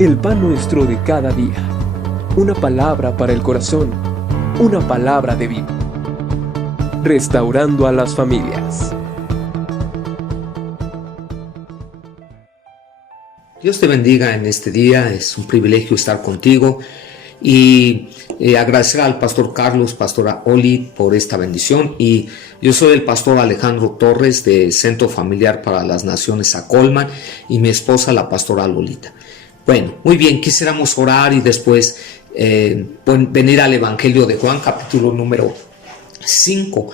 El pan nuestro de cada día. Una palabra para el corazón. Una palabra de vida. Restaurando a las familias. Dios te bendiga en este día. Es un privilegio estar contigo y agradecer al pastor Carlos, pastora Oli por esta bendición. Y yo soy el pastor Alejandro Torres de Centro Familiar para las Naciones Acolman y mi esposa la pastora Lolita. Bueno, muy bien, quisiéramos orar y después venir al Evangelio de Juan, capítulo número 5.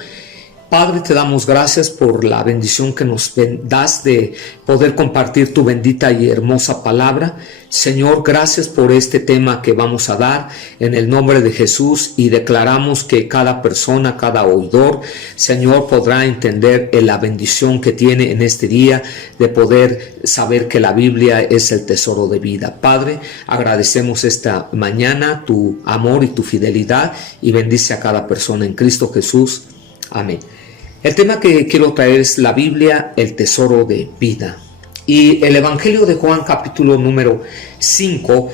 Padre, te damos gracias por la bendición que nos das de poder compartir tu bendita y hermosa palabra. Señor, gracias por este tema que vamos a dar en el nombre de Jesús, y declaramos que cada persona, cada oidor, Señor, podrá entender la bendición que tiene en este día de poder saber que la Biblia es el tesoro de vida. Padre, agradecemos esta mañana tu amor y tu fidelidad, y bendice a cada persona en Cristo Jesús. Amén. El tema que quiero traer es la Biblia, el tesoro de vida. Y el Evangelio de Juan, capítulo número 5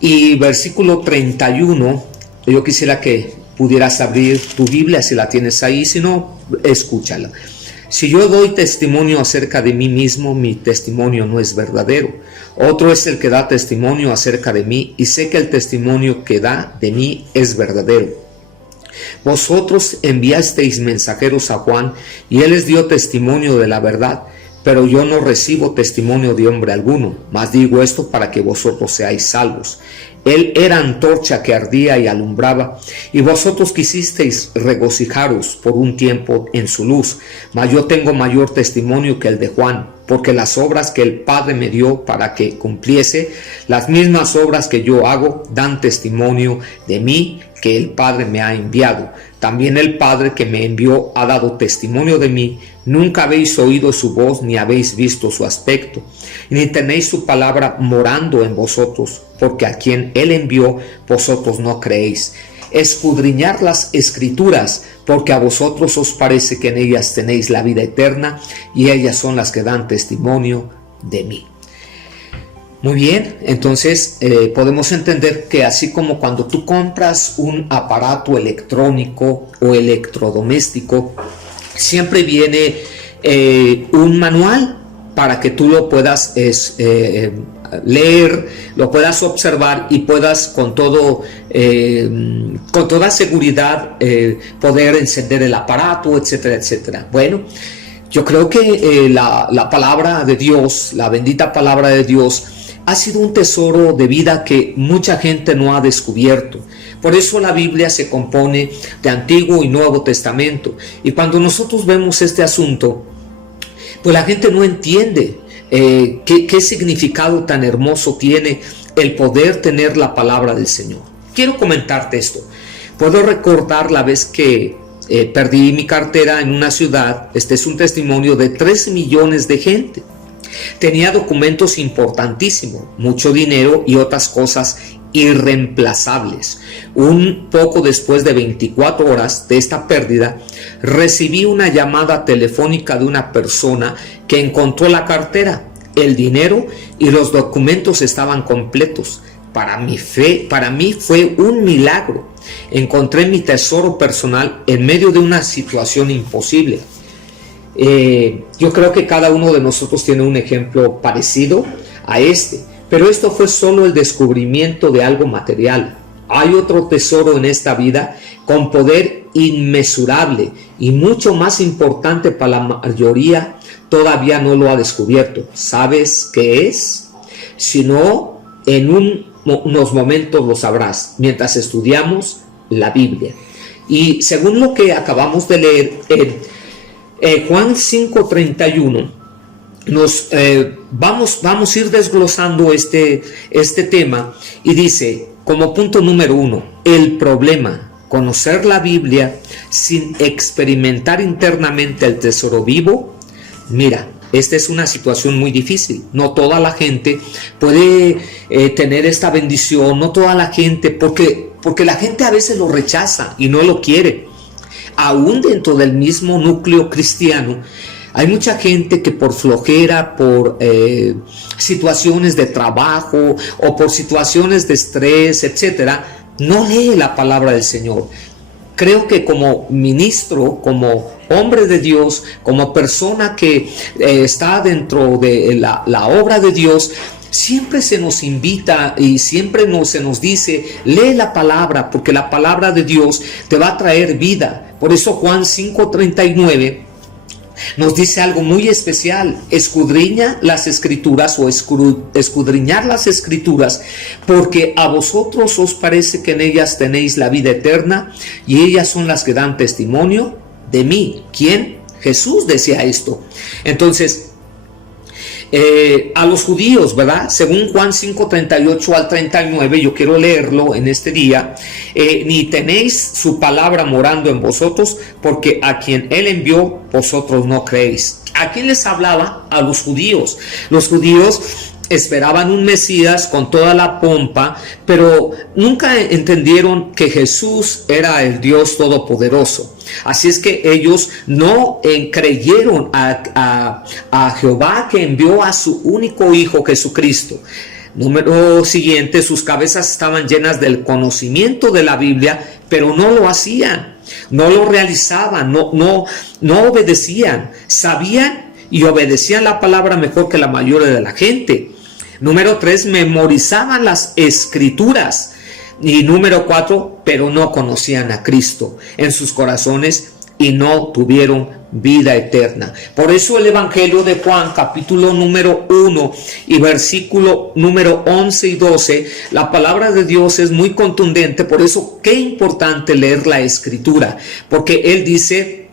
y versículo 31. Yo quisiera que pudieras abrir tu Biblia si la tienes ahí, si no, escúchala. Si yo doy testimonio acerca de mí mismo, mi testimonio no es verdadero. Otro es el que da testimonio acerca de mí, y sé que el testimonio que da de mí es verdadero. Vosotros enviasteis mensajeros a Juan, y él les dio testimonio de la verdad, pero yo no recibo testimonio de hombre alguno, mas digo esto para que vosotros seáis salvos. Él era antorcha que ardía y alumbraba, y vosotros quisisteis regocijaros por un tiempo en su luz, mas yo tengo mayor testimonio que el de Juan, porque las obras que el Padre me dio para que cumpliese, las mismas obras que yo hago, dan testimonio de mí, que el Padre me ha enviado. También el Padre que me envió ha dado testimonio de mí. Nunca habéis oído su voz, ni habéis visto su aspecto, ni tenéis su palabra morando en vosotros, porque a quien él envió, vosotros no creéis. Escudriñar las Escrituras, porque a vosotros os parece que en ellas tenéis la vida eterna, y ellas son las que dan testimonio de mí. Muy bien, entonces podemos entender que así como cuando tú compras un aparato electrónico o electrodoméstico, siempre viene un manual para que tú lo puedas leer, lo puedas observar y puedas con toda seguridad poder encender el aparato, etcétera, etcétera. Bueno, yo creo que la palabra de Dios, la bendita palabra de Dios, ha sido un tesoro de vida que mucha gente no ha descubierto. Por eso la Biblia se compone de Antiguo y Nuevo Testamento. Y cuando nosotros vemos este asunto, pues la gente no entiende qué significado tan hermoso tiene el poder tener la palabra del Señor. Quiero comentarte esto. Puedo recordar la vez que perdí mi cartera en una ciudad. Este es un testimonio de 3 millones de gente. Tenía documentos importantísimos, mucho dinero y otras cosas irreemplazables. Un poco después de 24 horas de esta pérdida, recibí una llamada telefónica de una persona que encontró la cartera, el dinero y los documentos estaban completos. Para mí fue un milagro. Encontré mi tesoro personal en medio de una situación imposible. Yo creo que cada uno de nosotros tiene un ejemplo parecido a este, pero esto fue solo el descubrimiento de algo material. Hay otro tesoro en esta vida con poder inmesurable y mucho más importante para la mayoría, todavía no lo ha descubierto. ¿Sabes qué es? Si no, en unos momentos lo sabrás mientras estudiamos la Biblia. Y según lo que acabamos de leer Juan 5:31, vamos a ir desglosando este tema, y dice, como punto número 1, el problema: conocer la Biblia sin experimentar internamente el tesoro vivo. Mira, esta es una situación muy difícil. No toda la gente puede tener esta bendición, no toda la gente, porque la gente a veces lo rechaza y no lo quiere. Aún dentro del mismo núcleo cristiano Hay mucha gente que por flojera, por situaciones de trabajo o por situaciones de estrés, etcétera, no lee la palabra del Señor. Creo que como ministro, como hombre de Dios, como persona que está dentro de la obra de Dios, siempre se nos invita y siempre se nos dice, lee la palabra, porque la palabra de Dios te va a traer vida. Por eso Juan 5:39 nos dice algo muy especial: escudriña las escrituras, o escudriñar las escrituras, porque a vosotros os parece que en ellas tenéis la vida eterna, y ellas son las que dan testimonio de mí. ¿Quién? Jesús decía esto. Entonces, a los judíos, ¿verdad? Según Juan 5:38 al 39, yo quiero leerlo en este día. Ni tenéis su palabra morando en vosotros, porque a quien él envió, vosotros no creéis. ¿A quién les hablaba? A los judíos. Los judíos esperaban un Mesías con toda la pompa, pero nunca entendieron que Jesús era el Dios Todopoderoso. Así es que ellos no creyeron a Jehová, que envió a su único Hijo Jesucristo. Número siguiente, sus cabezas estaban llenas del conocimiento de la Biblia, pero no lo hacían, no lo realizaban, no obedecían. Sabían y obedecían la palabra mejor que la mayoría de la gente. Número 3, memorizaban las escrituras. Y número 4, pero no conocían a Cristo en sus corazones y no tuvieron vida eterna. Por eso el Evangelio de Juan, capítulo número 1 y versículo número 11 y 12, la palabra de Dios es muy contundente. Por eso qué importante leer la escritura, porque él dice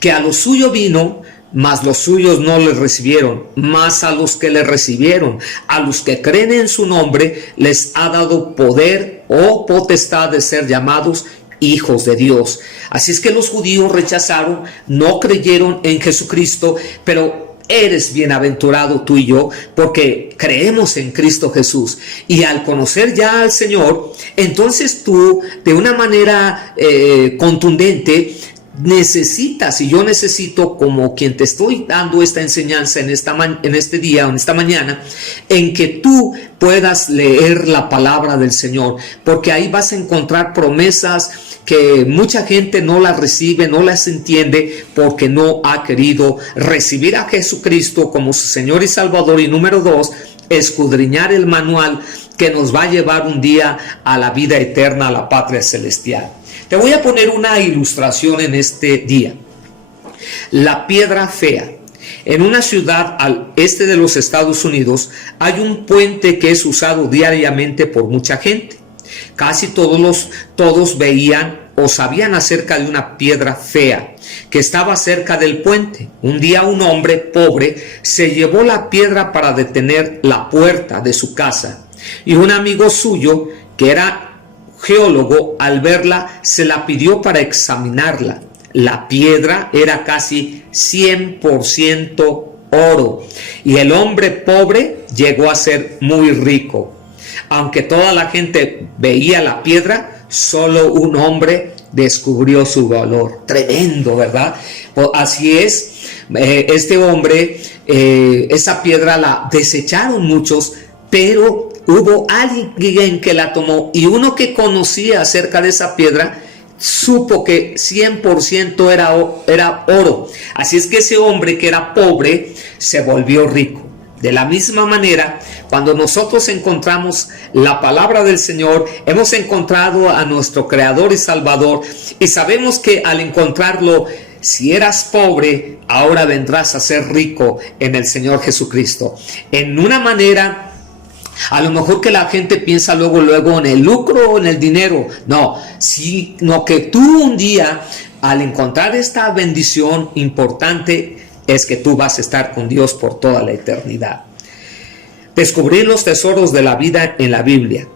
que a lo suyo vino, mas los suyos no le recibieron, mas a los que le recibieron, a los que creen en su nombre, les ha dado poder o potestad de ser llamados hijos de Dios. Así es que los judíos rechazaron, no creyeron en Jesucristo, pero eres bienaventurado tú y yo, porque creemos en Cristo Jesús. Y al conocer ya al Señor, entonces tú, de una manera contundente, necesitas, y yo necesito, como quien te estoy dando esta enseñanza en este día o en esta mañana, en que tú puedas leer la palabra del Señor, porque ahí vas a encontrar promesas que mucha gente no las recibe, no las entiende, porque no ha querido recibir a Jesucristo como su Señor y Salvador. Y número 2, escudriñar el manual que nos va a llevar un día a la vida eterna, a la patria celestial. Te voy a poner una ilustración en este día. La piedra fea. En una ciudad al este de los Estados Unidos hay un puente que es usado diariamente por mucha gente. Casi todos veían o sabían acerca de una piedra fea que estaba cerca del puente. Un día un hombre pobre se llevó la piedra para detener la puerta de su casa, y un amigo suyo, que era geólogo, al verla se la pidió para examinarla. La piedra era casi 100% oro, y el hombre pobre llegó a ser muy rico. Aunque toda la gente veía la piedra, solo un hombre descubrió su valor. Tremendo, ¿verdad? Pues así es, este hombre, esa piedra la desecharon muchos, pero hubo alguien que la tomó, y uno que conocía acerca de esa piedra supo que 100% era oro. Así es que ese hombre que era pobre se volvió rico. De la misma manera, cuando nosotros encontramos la palabra del Señor, hemos encontrado a nuestro Creador y Salvador, y sabemos que al encontrarlo, si eras pobre, ahora vendrás a ser rico en el Señor Jesucristo. En una manera, a lo mejor que la gente piensa luego en el lucro o en el dinero. No, sino que tú un día, al encontrar esta bendición importante, es que tú vas a estar con Dios por toda la eternidad. Descubrir los tesoros de la vida en la Biblia.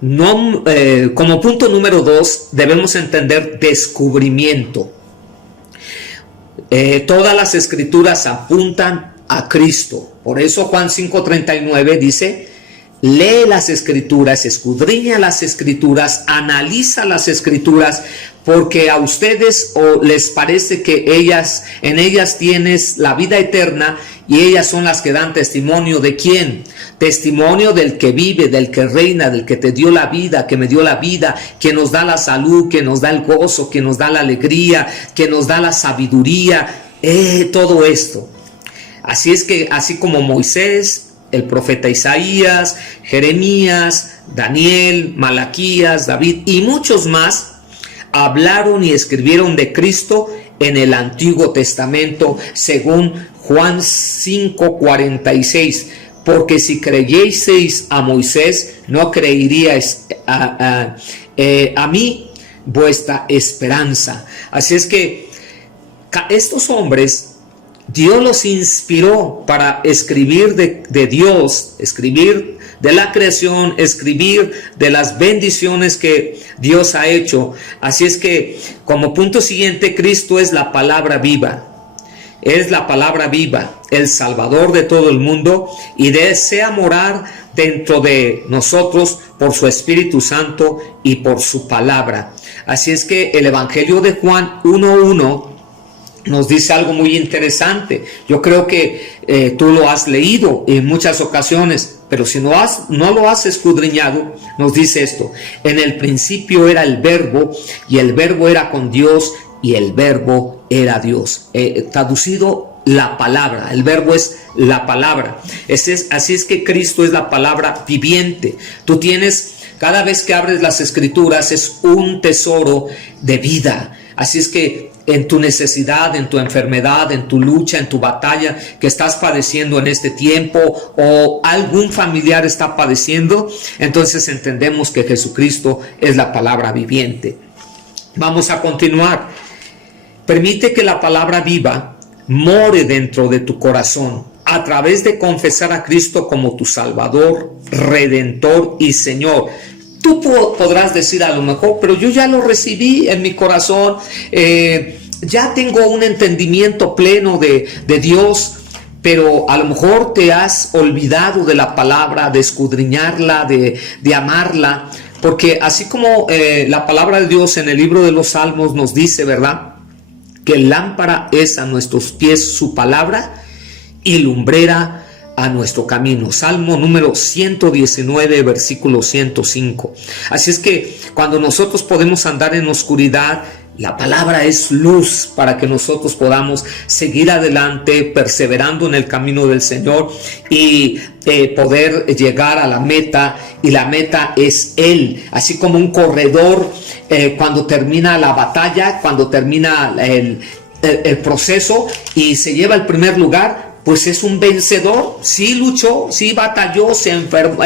Como punto número 2, debemos entender descubrimiento. Todas las escrituras apuntan a Cristo. Por eso Juan 5:39 dice lee las escrituras, escudriña las escrituras, analiza las escrituras, porque a ustedes les parece que en ellas tienes la vida eterna, y ellas son las que dan testimonio ¿de quién? Testimonio del que vive, del que reina, del que te dio la vida, que me dio la vida, que nos da la salud, que nos da el gozo, que nos da la alegría, que nos da la sabiduría, todo esto. Así es que, así como Moisés, el profeta Isaías, Jeremías, Daniel, Malaquías, David y muchos más hablaron y escribieron de Cristo en el Antiguo Testamento, según Juan 5:46. Porque si creyeseis a Moisés, no creeríais a mí, vuestra esperanza. Así es que estos hombres, Dios los inspiró para escribir de Dios, escribir de la creación, escribir de las bendiciones que Dios ha hecho. Así es que, como punto siguiente, Cristo es la palabra viva. Es la palabra viva, el Salvador de todo el mundo, y desea morar dentro de nosotros por su Espíritu Santo y por su palabra. Así es que el Evangelio de Juan 1:1 nos dice algo muy interesante. Yo creo que tú lo has leído en muchas ocasiones, pero si no lo has escudriñado, nos dice esto: en el principio era el Verbo, y el Verbo era con Dios, y el Verbo era Dios. Traducido, la palabra. El Verbo es la palabra. Así es que Cristo es la palabra viviente. Tú tienes, cada vez que abres las escrituras, es un tesoro de vida. Así es que en tu necesidad, en tu enfermedad, en tu lucha, en tu batalla que estás padeciendo en este tiempo, o algún familiar está padeciendo, entonces entendemos que Jesucristo es la palabra viviente. Vamos a continuar. Permite que la palabra viva more dentro de tu corazón a través de confesar a Cristo como tu Salvador, Redentor y Señor. Tú podrás decir a lo mejor, pero yo ya lo recibí en mi corazón, ya tengo un entendimiento pleno de Dios, pero a lo mejor te has olvidado de la palabra, de escudriñarla, de amarla, porque así como la palabra de Dios en el libro de los Salmos nos dice, ¿verdad?, que lámpara es a nuestros pies su palabra y lumbrera a nuestro camino. Salmo número 119, versículo 105. Así es que cuando nosotros podemos andar en oscuridad, la palabra es luz para que nosotros podamos seguir adelante, perseverando en el camino del Señor y poder llegar a la meta, y la meta es Él. Así como un corredor cuando termina la batalla, cuando termina el proceso y se lleva el primer lugar, pues es un vencedor. Sí luchó, sí batalló, se enfermó,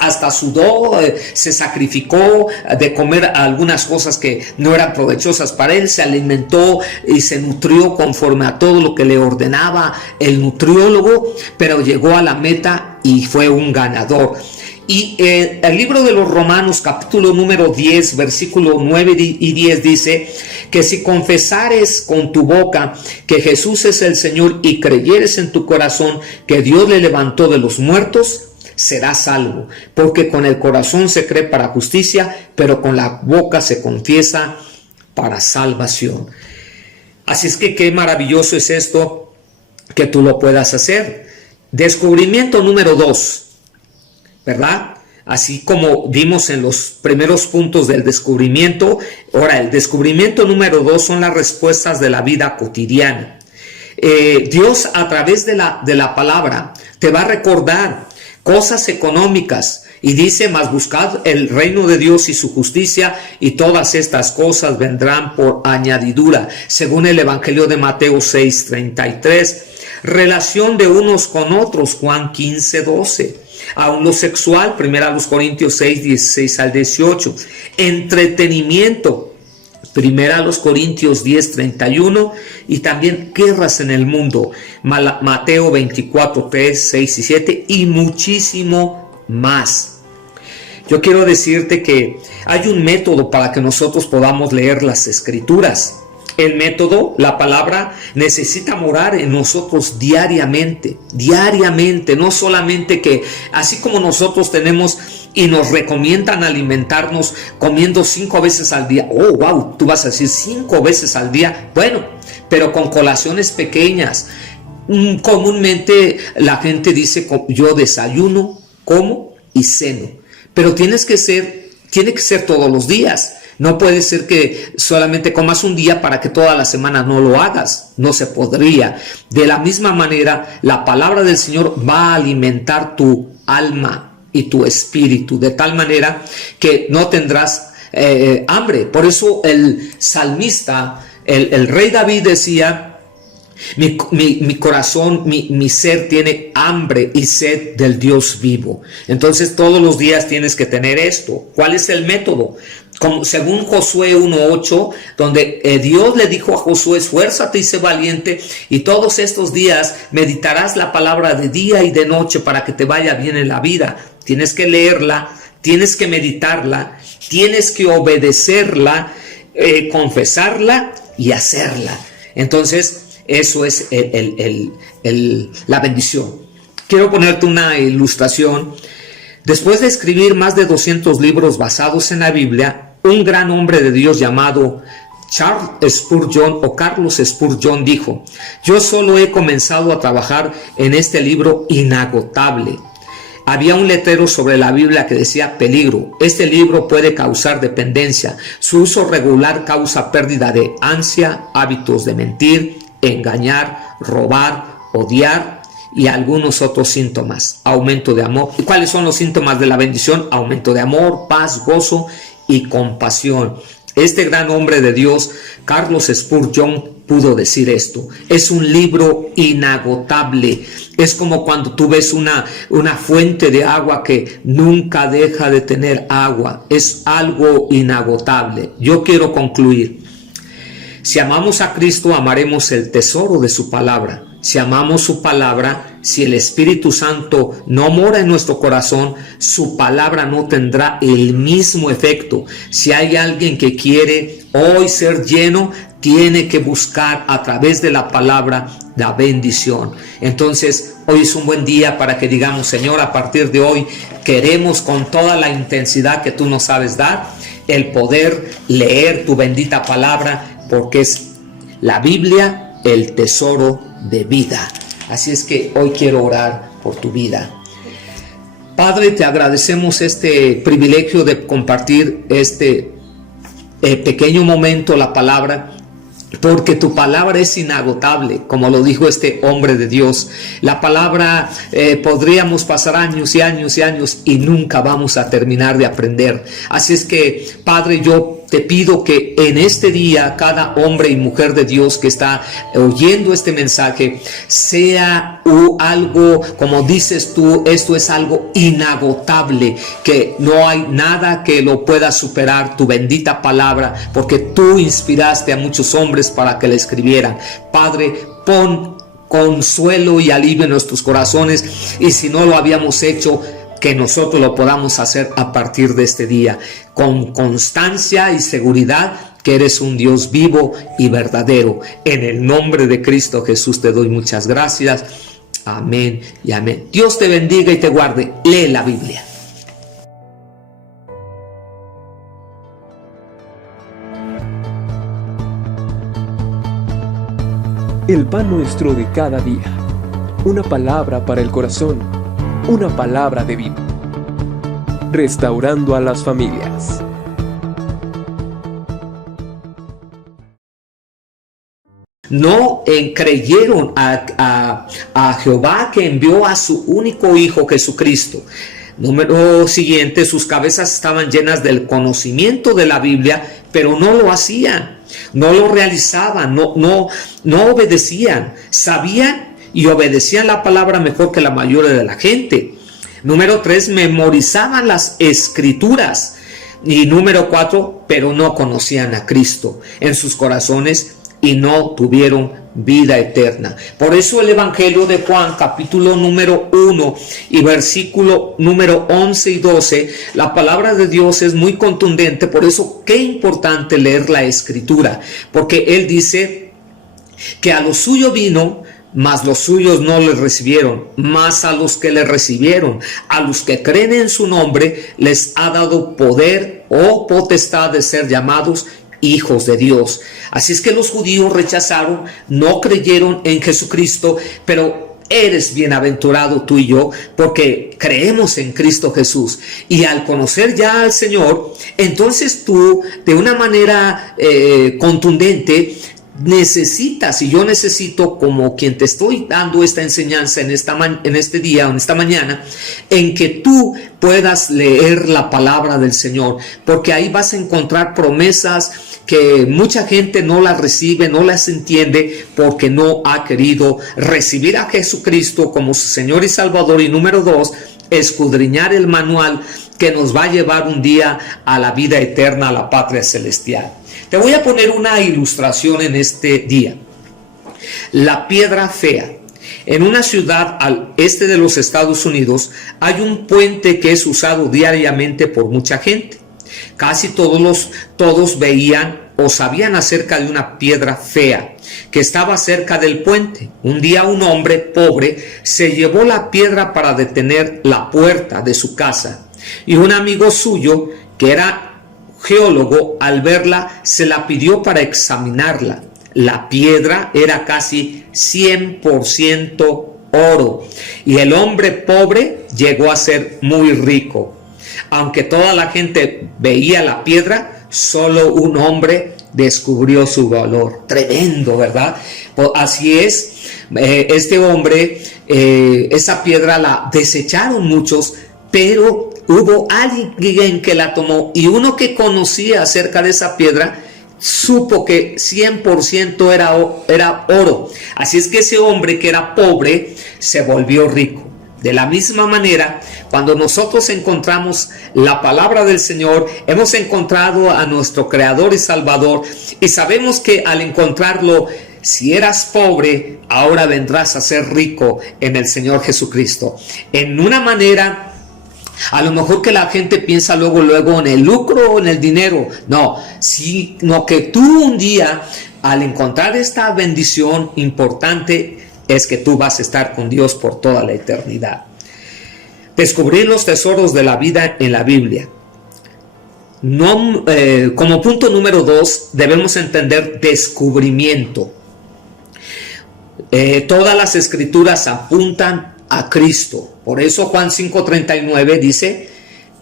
hasta sudó, se sacrificó de comer algunas cosas que no eran provechosas para él, se alimentó y se nutrió conforme a todo lo que le ordenaba el nutriólogo, pero llegó a la meta y fue un ganador. Y el libro de los Romanos, capítulo número 10, versículo 9 y 10 dice que si confesares con tu boca que Jesús es el Señor y creyeres en tu corazón que Dios le levantó de los muertos, serás salvo. Porque con el corazón se cree para justicia, pero con la boca se confiesa para salvación. Así es que qué maravilloso es esto, que tú lo puedas hacer. Descubrimiento número 2. ¿Verdad? Así como vimos en los primeros puntos del descubrimiento, ahora el descubrimiento número 2 son las respuestas de la vida cotidiana. Dios, a través de la palabra, te va a recordar cosas económicas, y dice: mas buscad el reino de Dios y su justicia, y todas estas cosas vendrán por añadidura, según el Evangelio de Mateo 6:33. Relación de unos con otros, Juan 15:12. Aún lo sexual, 1 Corintios 6, 16 al 18. Entretenimiento, 1 Corintios 10, 31. Y también guerras en el mundo, Mateo 24, 3, 6 y 7. Y muchísimo más. Yo quiero decirte que hay un método para que nosotros podamos leer las escrituras. El método, la palabra, necesita morar en nosotros diariamente, no solamente que así como nosotros tenemos y nos recomiendan alimentarnos comiendo 5 veces al día. Oh, wow, tú vas a decir 5 veces al día. Bueno, pero con colaciones pequeñas. Comúnmente la gente dice, yo desayuno, como y ceno. Pero tiene que ser todos los días. No puede ser que solamente comas un día para que toda la semana no lo hagas. No se podría. De la misma manera, la palabra del Señor va a alimentar tu alma y tu espíritu, de tal manera que no tendrás hambre. Por eso el salmista, el rey David decía, mi corazón, mi ser tiene hambre y sed del Dios vivo. Entonces todos los días tienes que tener esto. ¿Cuál es el método? Según Josué 1:8, donde Dios le dijo a Josué, esfuérzate y sé valiente, y todos estos días meditarás la palabra de día y de noche para que te vaya bien en la vida. Tienes que leerla, tienes que meditarla, tienes que obedecerla, confesarla y hacerla. Entonces, eso es la bendición. Quiero ponerte una ilustración. Después de escribir más de 200 libros basados en la Biblia, un gran hombre de Dios llamado Charles Spurgeon o Carlos Spurgeon dijo: yo solo he comenzado a trabajar en este libro inagotable. Había un letrero sobre la Biblia que decía peligro. Este libro puede causar dependencia. Su uso regular causa pérdida de ansia, hábitos de mentir, engañar, robar, odiar y algunos otros síntomas. Aumento de amor. ¿Y cuáles son los síntomas de la bendición? Aumento de amor, paz, gozo y compasión. Este gran hombre de Dios, Carlos Spurgeon, pudo decir esto. Es un libro inagotable. Es como cuando tú ves una fuente de agua que nunca deja de tener agua. Es algo inagotable. Yo quiero concluir. Si amamos a Cristo, amaremos el tesoro de su palabra. Si amamos su palabra, si el Espíritu Santo no mora en nuestro corazón, su palabra no tendrá el mismo efecto. Si hay alguien que quiere hoy ser lleno, tiene que buscar a través de la palabra la bendición. Entonces, hoy es un buen día para que digamos: Señor, a partir de hoy queremos con toda la intensidad que tú nos sabes dar, el poder leer tu bendita palabra, porque es la Biblia el tesoro de vida. Así es que hoy quiero orar por tu vida. Padre, te agradecemos este privilegio de compartir este pequeño momento, la palabra, porque tu palabra es inagotable, como lo dijo este hombre de Dios. La palabra podríamos pasar años y años y años y nunca vamos a terminar de aprender. Así es que, Padre, yo te pido que en este día cada hombre y mujer de Dios que está oyendo este mensaje sea algo, como dices tú, esto es algo inagotable, que no hay nada que lo pueda superar tu bendita palabra, porque tú inspiraste a muchos hombres para que la escribieran. Padre, pon consuelo y alivio en nuestros corazones, y si no lo habíamos hecho, que nosotros lo podamos hacer a partir de este día, con constancia y seguridad que eres un Dios vivo y verdadero. En el nombre de Cristo Jesús te doy muchas gracias. Amén y amén. Dios te bendiga y te guarde. Lee la Biblia. El pan nuestro de cada día. Una palabra para el corazón. Una palabra de vida. Restaurando a las familias. No creyeron a Jehová, que envió a su único Hijo Jesucristo. Número siguiente, sus cabezas estaban llenas del conocimiento de la Biblia, pero no lo hacían, no lo realizaban, no obedecían. Sabían y obedecían la palabra mejor que la mayoría de la gente. Número 3, memorizaban las escrituras. Y número 4, pero no conocían a Cristo en sus corazones y no tuvieron vida eterna. Por eso el Evangelio de Juan, capítulo número 1 y versículo número 11 y 12, la palabra de Dios es muy contundente. Por eso qué importante leer la Escritura, porque Él dice que a lo suyo vino, mas los suyos no le recibieron, mas a los que le recibieron, a los que creen en su nombre, les ha dado poder o potestad de ser llamados hijos de Dios. Así es que los judíos rechazaron, no creyeron en Jesucristo, pero eres bienaventurado tú y yo, porque creemos en Cristo Jesús. Y al conocer ya al Señor, entonces tú, de una manera contundente, necesitas, y yo necesito, como quien te estoy dando esta enseñanza en este día o en esta mañana, en que tú puedas leer la palabra del Señor, porque ahí vas a encontrar promesas que mucha gente no las recibe, no las entiende, porque no ha querido recibir a Jesucristo como su Señor y Salvador. Y número 2, escudriñar el manual que nos va a llevar un día a la vida eterna, a la patria celestial. Te voy a poner una ilustración en este día. La piedra fea. En una ciudad al este de los Estados Unidos hay un puente que es usado diariamente por mucha gente. Casi todos veían o sabían acerca de una piedra fea que estaba cerca del puente. Un día un hombre pobre se llevó la piedra para detener la puerta de su casa, y un amigo suyo que era geólogo, al verla, se la pidió para examinarla. La piedra era casi 100% oro, y el hombre pobre llegó a ser muy rico. Aunque toda la gente veía la piedra, solo un hombre descubrió su valor. Tremendo, ¿verdad? Pues así es, este hombre, esa piedra la desecharon muchos, pero hubo alguien que la tomó, y uno que conocía acerca de esa piedra supo que 100% era oro. Así es que ese hombre que era pobre se volvió rico. De la misma manera, cuando nosotros encontramos la palabra del Señor, hemos encontrado a nuestro Creador y Salvador, y sabemos que al encontrarlo, si eras pobre, ahora vendrás a ser rico en el Señor Jesucristo. En una manera, a lo mejor que la gente piensa luego en el lucro o en el dinero. No, sino que tú un día, al encontrar esta bendición importante, es que tú vas a estar con Dios por toda la eternidad. Descubrir los tesoros de la vida en la Biblia. No, como punto número 2, debemos entender descubrimiento. Todas las escrituras apuntan a Cristo. Por eso Juan 5:39 dice: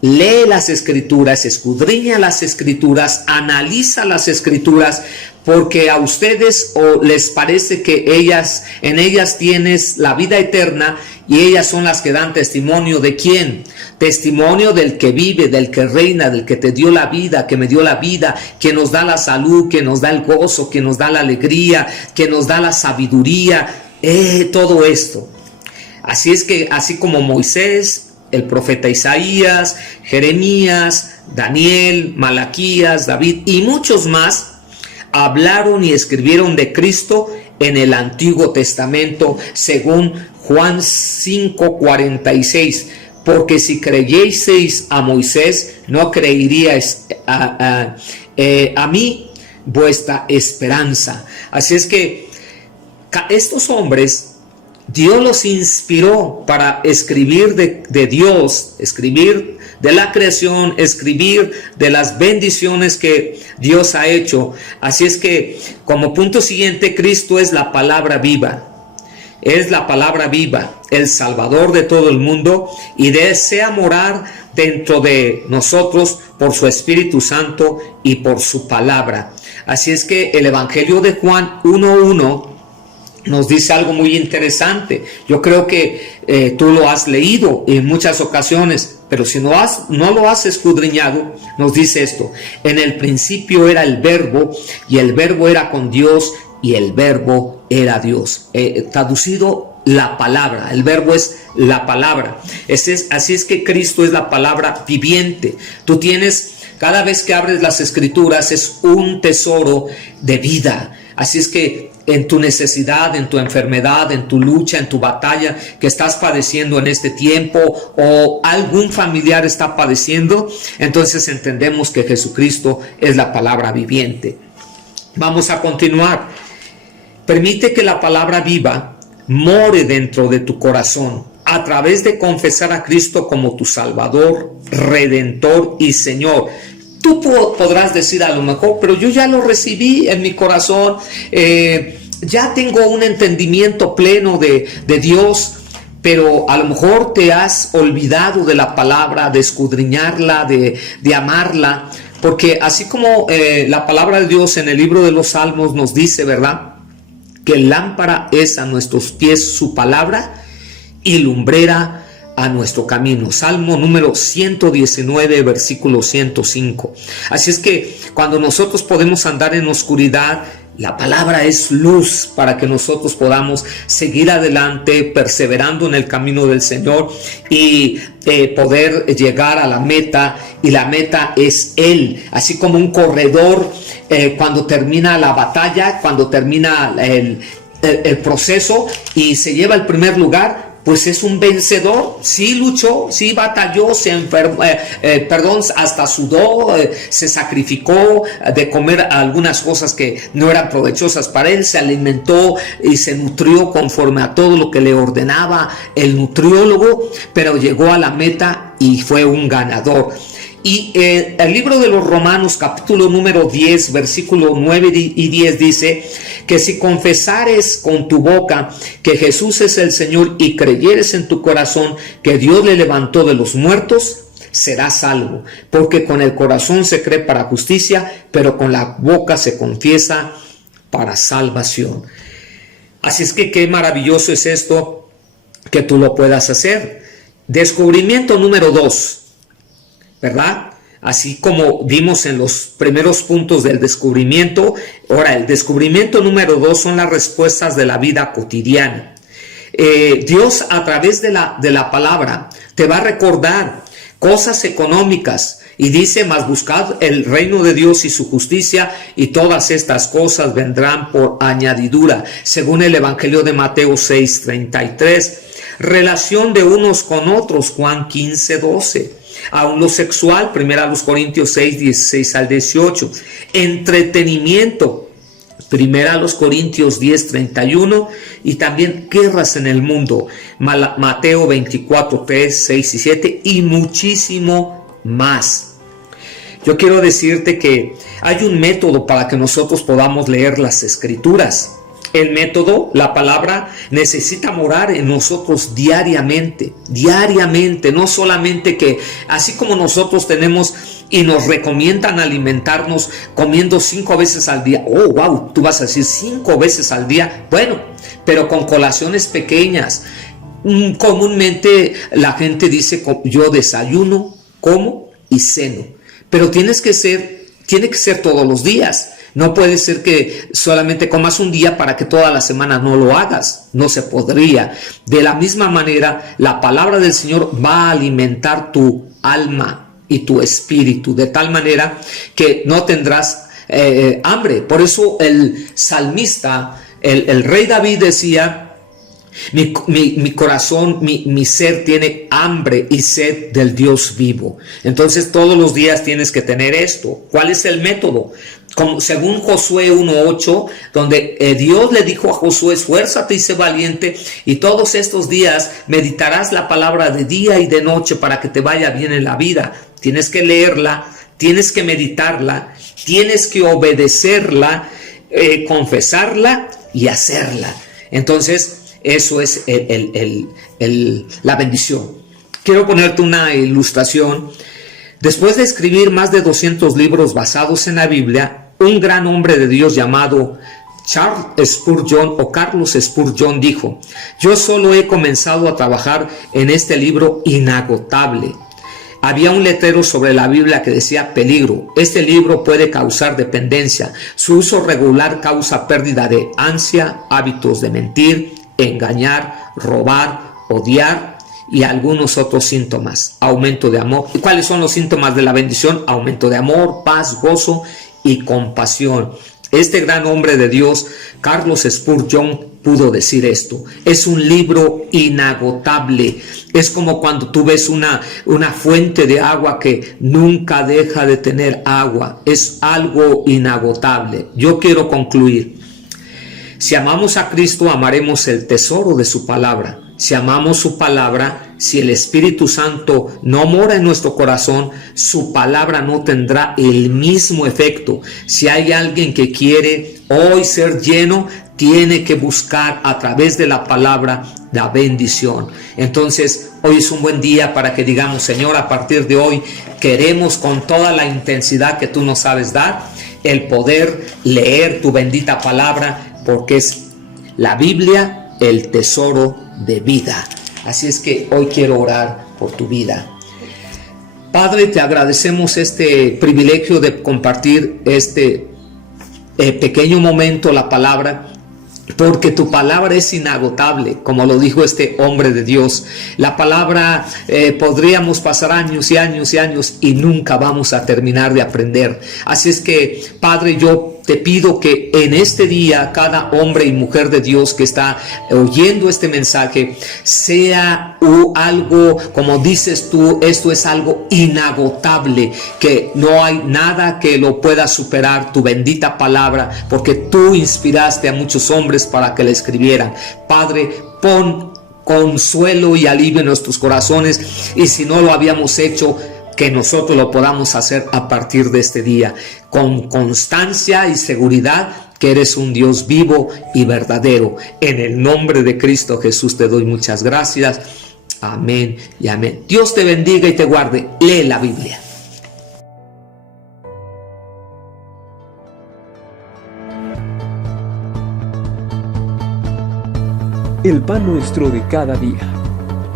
lee las escrituras, escudriña las escrituras, analiza las escrituras, porque a ustedes les parece que en ellas tienes la vida eterna, y ellas son las que dan testimonio. ¿De quién? Testimonio del que vive, del que reina, del que te dio la vida, que me dio la vida, que nos da la salud, que nos da el gozo, que nos da la alegría, que nos da la sabiduría, todo esto. Así es que, así como Moisés, el profeta Isaías, Jeremías, Daniel, Malaquías, David y muchos más hablaron y escribieron de Cristo en el Antiguo Testamento, según Juan 5:46. Porque si creyeseis a Moisés, no creeríais a mí, vuestra esperanza. Así es que estos hombres, Dios los inspiró para escribir de Dios, escribir de la creación, escribir de las bendiciones que Dios ha hecho. Así es que, como punto siguiente, Cristo es la palabra viva. Es la palabra viva, el Salvador de todo el mundo, y desea morar dentro de nosotros por su Espíritu Santo y por su palabra. Así es que el Evangelio de Juan 1:1 nos dice algo muy interesante. Yo creo que tú lo has leído en muchas ocasiones, pero si no lo has escudriñado, nos dice esto: en el principio era el Verbo, y el Verbo era con Dios, y el Verbo era Dios. Traducido, la palabra. El Verbo es la palabra. Así es que Cristo es la palabra viviente. Tú tienes, cada vez que abres las escrituras, es un tesoro de vida. Así es que en tu necesidad, en tu enfermedad, en tu lucha, en tu batalla que estás padeciendo en este tiempo, o algún familiar está padeciendo, entonces entendemos que Jesucristo es la palabra viviente. Vamos a continuar. Permite que la palabra viva more dentro de tu corazón a través de confesar a Cristo como tu Salvador, Redentor y Señor. Tú podrás decir a lo mejor, pero yo ya lo recibí en mi corazón, ya tengo un entendimiento pleno de Dios, pero a lo mejor te has olvidado de la palabra, de escudriñarla, de amarla, porque así como la palabra de Dios en el libro de los Salmos nos dice, ¿verdad?, que lámpara es a nuestros pies su palabra y lumbrera a nuestro camino. Salmo número 119, versículo 105. Así es que cuando nosotros podemos andar en oscuridad, la palabra es luz para que nosotros podamos seguir adelante, perseverando en el camino del Señor y poder llegar a la meta, y la meta es Él. Así como un corredor cuando termina la batalla, cuando termina el proceso y se lleva el primer lugar, pues es un vencedor. Sí luchó, sí batalló, se enfermó, hasta sudó, se sacrificó de comer algunas cosas que no eran provechosas para él, se alimentó y se nutrió conforme a todo lo que le ordenaba el nutriólogo, pero llegó a la meta y fue un ganador. Y el libro de los Romanos, capítulo número 10, versículo 9 y 10 dice que si confesares con tu boca que Jesús es el Señor y creyeres en tu corazón que Dios le levantó de los muertos, serás salvo. Porque con el corazón se cree para justicia, pero con la boca se confiesa para salvación. Así es que qué maravilloso es esto, que tú lo puedas hacer. Descubrimiento número 2. ¿Verdad? Así como vimos en los primeros puntos del descubrimiento, ahora el descubrimiento número 2 son las respuestas de la vida cotidiana. Dios a través de la palabra te va a recordar cosas económicas y dice: mas buscad el reino de Dios y su justicia y todas estas cosas vendrán por añadidura, según el Evangelio de Mateo 6:33. Relación de unos con otros, Juan 15:12. Aún lo sexual, 1 Corintios 6, 16 al 18. Entretenimiento, 1 Corintios 10, 31. Y también guerras en el mundo, Mateo 24, 3, 6 y 7. Y muchísimo más. Yo quiero decirte que hay un método para que nosotros podamos leer las Escrituras. El método, la palabra, necesita morar en nosotros diariamente, no solamente que así como nosotros tenemos y nos recomiendan alimentarnos comiendo 5 veces al día. Oh, wow, tú vas a decir 5 veces al día. Bueno, pero con colaciones pequeñas. Comúnmente la gente dice: yo desayuno, como y ceno. Pero tiene que ser todos los días. No puede ser que solamente comas un día para que toda la semana no lo hagas. No se podría. De la misma manera, la palabra del Señor va a alimentar tu alma y tu espíritu, de tal manera que no tendrás hambre. Por eso el salmista, el rey David decía: mi corazón, mi ser tiene hambre y sed del Dios vivo. Entonces todos los días tienes que tener esto. ¿Cuál es el método? Según Josué 1:8, donde Dios le dijo a Josué: esfuérzate y sé valiente, y todos estos días meditarás la palabra de día y de noche para que te vaya bien en la vida. Tienes que leerla, tienes que meditarla, tienes que obedecerla, confesarla y hacerla. Entonces eso es la bendición. Quiero ponerte una ilustración. Después de escribir más de 200 libros basados en la Biblia, un gran hombre de Dios llamado Charles Spurgeon o Carlos Spurgeon dijo: yo solo he comenzado a trabajar en este libro inagotable. Había un letrero sobre la Biblia que decía: peligro, este libro puede causar dependencia. Su uso regular causa pérdida de ansia, hábitos de mentir, engañar, robar, odiar y algunos otros síntomas. Aumento de amor. ¿Y cuáles son los síntomas de la bendición? Aumento de amor, paz, gozo y compasión. Este gran hombre de Dios, Carlos Spurgeon, pudo decir esto: es un libro inagotable. Es como cuando tú ves una fuente de agua que nunca deja de tener agua. Es algo inagotable. Yo quiero concluir. Si amamos a Cristo, amaremos el tesoro de su palabra. Si amamos su palabra, si el Espíritu Santo no mora en nuestro corazón, su palabra no tendrá el mismo efecto. Si hay alguien que quiere hoy ser lleno, tiene que buscar a través de la palabra la bendición. Entonces, hoy es un buen día para que digamos: Señor, a partir de hoy queremos con toda la intensidad que tú nos sabes dar, el poder leer tu bendita palabra, porque es la Biblia el tesoro de vida. Así es que hoy quiero orar por tu vida. Padre, te agradecemos este privilegio de compartir este pequeño momento, la palabra, porque tu palabra es inagotable, como lo dijo este hombre de Dios. La palabra podríamos pasar años y años y años y nunca vamos a terminar de aprender. Así es que, Padre, yo te pido que en este día cada hombre y mujer de Dios que está oyendo este mensaje sea algo, como dices tú, esto es algo inagotable, que no hay nada que lo pueda superar tu bendita palabra, porque tú inspiraste a muchos hombres para que la escribieran. Padre, pon consuelo y alivio en nuestros corazones, y si no lo habíamos hecho, que nosotros lo podamos hacer a partir de este día, con constancia y seguridad que eres un Dios vivo y verdadero. En el nombre de Cristo Jesús te doy muchas gracias. Amén y amén. Dios te bendiga y te guarde. Lee la Biblia. El pan nuestro de cada día.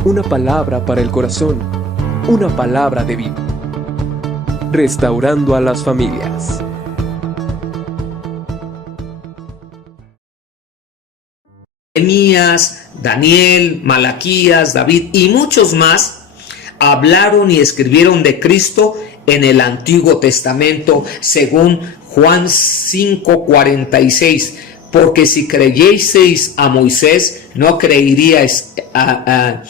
Una palabra para el corazón. Una palabra de vida. Restaurando a las familias. Jeremías, Daniel, Malaquías, David y muchos más hablaron y escribieron de Cristo en el Antiguo Testamento, según Juan 5:46. Porque si creyeseis a Moisés, no creeríais a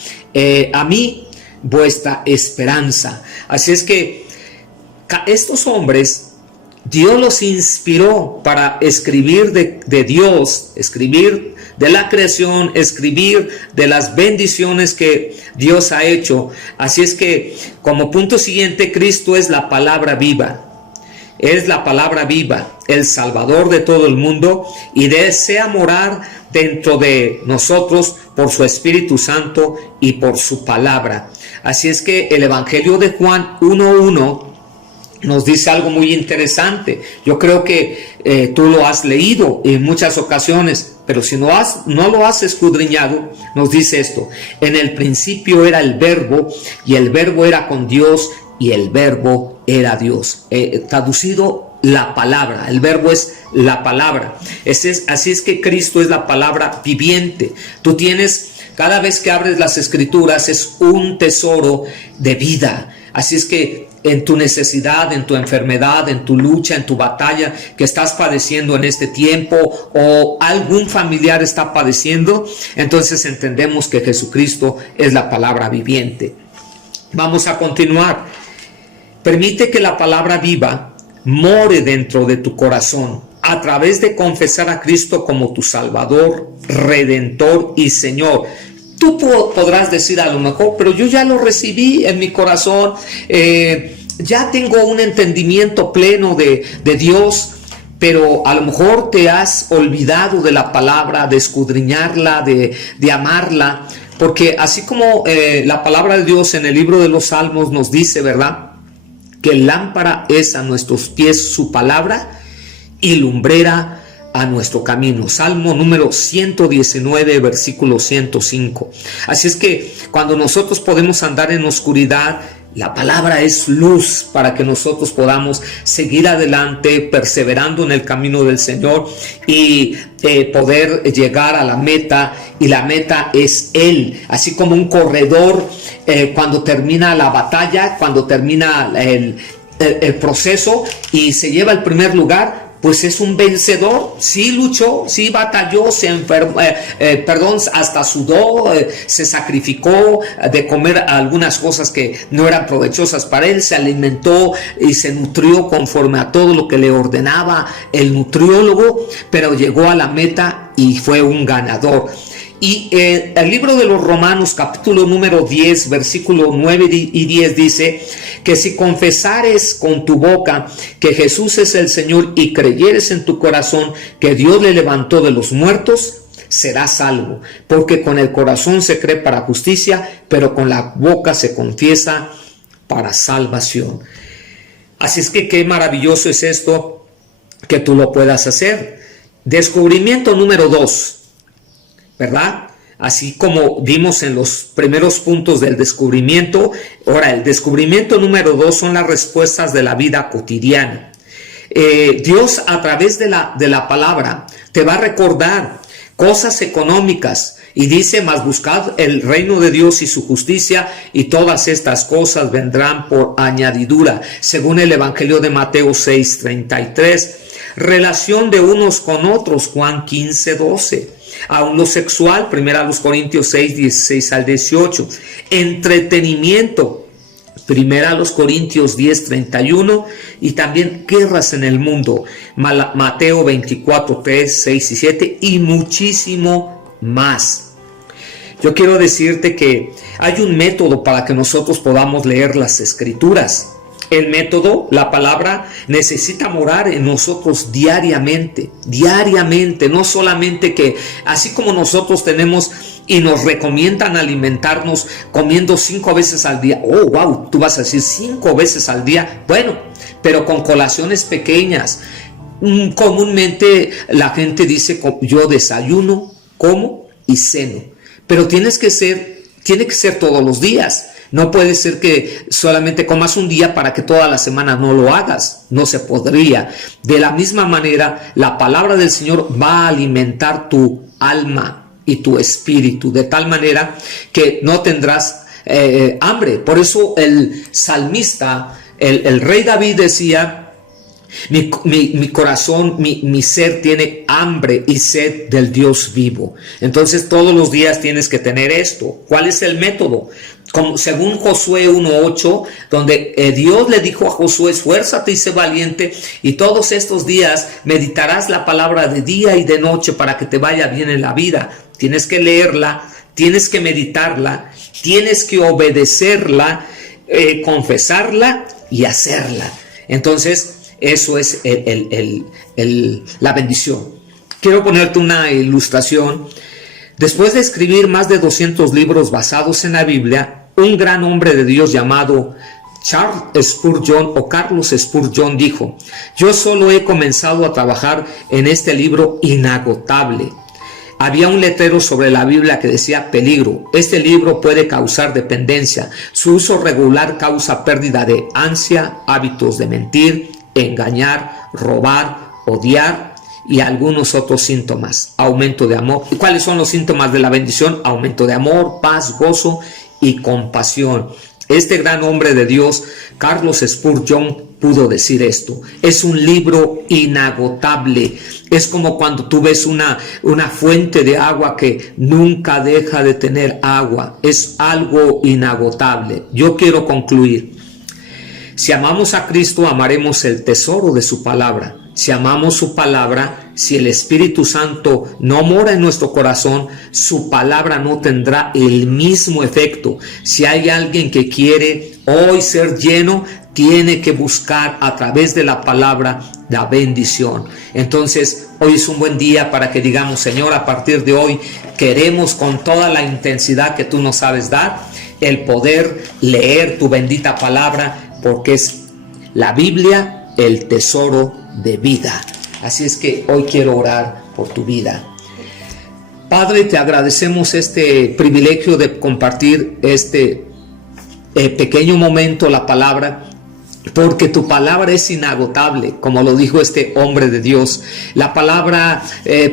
mí, vuestra esperanza. Así es que estos hombres, Dios los inspiró para escribir de Dios, escribir de la creación, escribir de las bendiciones que Dios ha hecho. Así es que, como punto siguiente, Cristo es la palabra viva. Es la palabra viva, el Salvador de todo el mundo, y desea morar dentro de nosotros por su Espíritu Santo y por su palabra. Así es que el Evangelio de Juan 1:1 nos dice algo muy interesante. Yo creo que tú lo has leído en muchas ocasiones, pero si no lo has escudriñado, nos dice esto: en el principio era el Verbo, y el Verbo era con Dios, y el Verbo era Dios. Traducido, la palabra. El Verbo es la palabra. Así es que Cristo es la palabra viviente. Tú tienes, cada vez que abres las Escrituras, es un tesoro de vida. Así es que en tu necesidad, en tu enfermedad, en tu lucha, en tu batalla que estás padeciendo en este tiempo, o algún familiar está padeciendo, entonces entendemos que Jesucristo es la palabra viviente. Vamos a continuar. Permite que la palabra viva more dentro de tu corazón a través de confesar a Cristo como tu Salvador, Redentor y Señor. Tú podrás decir a lo mejor: pero yo ya lo recibí en mi corazón, ya tengo un entendimiento pleno de Dios. Pero a lo mejor te has olvidado de la palabra, de escudriñarla, de amarla. Porque así como la palabra de Dios en el libro de los Salmos nos dice, ¿verdad?, que lámpara es a nuestros pies su palabra y lumbrera a nuestro camino. Salmo número 119, versículo 105. Así es que cuando nosotros podemos andar en oscuridad, la palabra es luz para que nosotros podamos seguir adelante, perseverando en el camino del Señor y poder llegar a la meta, y la meta es Él. Así como un corredor cuando termina la batalla, cuando termina el proceso y se lleva el primer lugar, pues es un vencedor. Sí luchó, sí batalló, se enfermó, hasta sudó, se sacrificó de comer algunas cosas que no eran provechosas para él, se alimentó y se nutrió conforme a todo lo que le ordenaba el nutriólogo, pero llegó a la meta y fue un ganador. Y el libro de los Romanos, capítulo número 10, versículo 9 y 10 dice que si confesares con tu boca que Jesús es el Señor y creyeres en tu corazón que Dios le levantó de los muertos, serás salvo. Porque con el corazón se cree para justicia, pero con la boca se confiesa para salvación. Así es que qué maravilloso es esto, que tú lo puedas hacer. Descubrimiento número 2. ¿Verdad? Así como vimos en los primeros puntos del descubrimiento, ahora el descubrimiento número 2 son las respuestas de la vida cotidiana. Dios a través de la palabra te va a recordar cosas económicas y dice: mas buscad el reino de Dios y su justicia y todas estas cosas vendrán por añadidura, según el Evangelio de Mateo 6:33. Relación de unos con otros, Juan 15:12. Aún lo sexual, 1 Corintios 6, 16 al 18. Entretenimiento, 1 Corintios 10, 31. Y también guerras en el mundo, Mateo 24, 3, 6 y 7. Y muchísimo más. Yo quiero decirte que hay un método para que nosotros podamos leer las Escrituras. El método, la palabra, necesita morar en nosotros diariamente, no solamente que así como nosotros tenemos y nos recomiendan alimentarnos comiendo 5 veces al día. Oh, wow, tú vas a decir 5 veces al día. Bueno, pero con colaciones pequeñas. Comúnmente la gente dice: yo desayuno, como y ceno. Pero tiene que ser todos los días. No puede ser que solamente comas un día para que toda la semana no lo hagas. No se podría. De la misma manera, la palabra del Señor va a alimentar tu alma y tu espíritu, de tal manera que no tendrás hambre. Por eso el salmista, el rey David decía: mi corazón, mi ser tiene hambre y sed del Dios vivo. Entonces todos los días tienes que tener esto. ¿Cuál es el método? Según Josué 1:8, donde Dios le dijo a Josué: esfuérzate y sé valiente, y todos estos días meditarás la palabra de día y de noche para que te vaya bien en la vida. Tienes que leerla, tienes que meditarla, tienes que obedecerla, confesarla y hacerla. Entonces eso es la bendición. Quiero ponerte una ilustración. Después de escribir más de 200 libros basados en la Biblia, un gran hombre de Dios llamado Charles Spurgeon o Carlos Spurgeon dijo: yo solo he comenzado a trabajar en este libro inagotable. Había un letrero sobre la Biblia que decía: peligro, este libro puede causar dependencia. Su uso regular causa pérdida de ansia, hábitos de mentir, engañar, robar, odiar y algunos otros síntomas. Aumento de amor. ¿Y cuáles son los síntomas de la bendición? Aumento de amor, paz, gozo y compasión. Este gran hombre de Dios, Carlos Spurgeon, pudo decir esto. Es un libro inagotable. Es como cuando tú ves una fuente de agua que nunca deja de tener agua. Es algo inagotable. Yo quiero concluir. Si amamos a Cristo, amaremos el tesoro de su palabra. Si amamos su palabra, si el Espíritu Santo no mora en nuestro corazón, su palabra no tendrá el mismo efecto. Si hay alguien que quiere hoy ser lleno, tiene que buscar a través de la palabra la bendición. Entonces, hoy es un buen día para que digamos: Señor, a partir de hoy queremos con toda la intensidad que tú nos sabes dar, el poder leer tu bendita palabra, porque es la Biblia el tesoro de vida. Así es que hoy quiero orar por tu vida. Padre, te agradecemos este privilegio de compartir este pequeño momento, la palabra, porque tu palabra es inagotable, como lo dijo este hombre de Dios. La palabra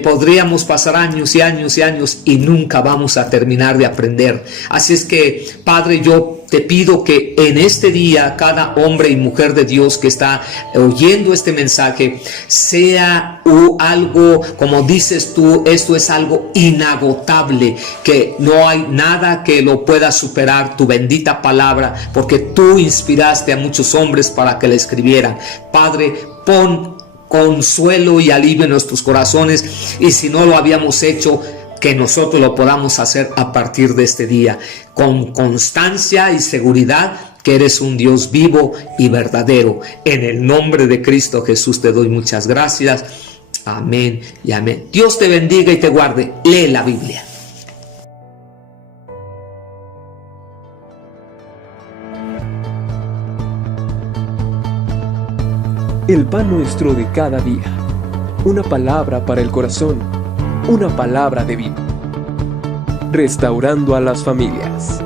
podríamos pasar años y años y años y nunca vamos a terminar de aprender. Así es que, Padre, yo te pido que en este día cada hombre y mujer de Dios que está oyendo este mensaje sea algo, como dices tú, esto es algo inagotable, que no hay nada que lo pueda superar, tu bendita palabra, porque tú inspiraste a muchos hombres para que la escribieran. Padre, pon consuelo y alivio en nuestros corazones, y si no lo habíamos hecho, que nosotros lo podamos hacer a partir de este día, con constancia y seguridad que eres un Dios vivo y verdadero. En el nombre de Cristo Jesús te doy muchas gracias. Amén y amén. Dios te bendiga y te guarde. Lee la Biblia. El pan nuestro de cada día. Una palabra para el corazón. Una palabra de vida. Restaurando a las familias.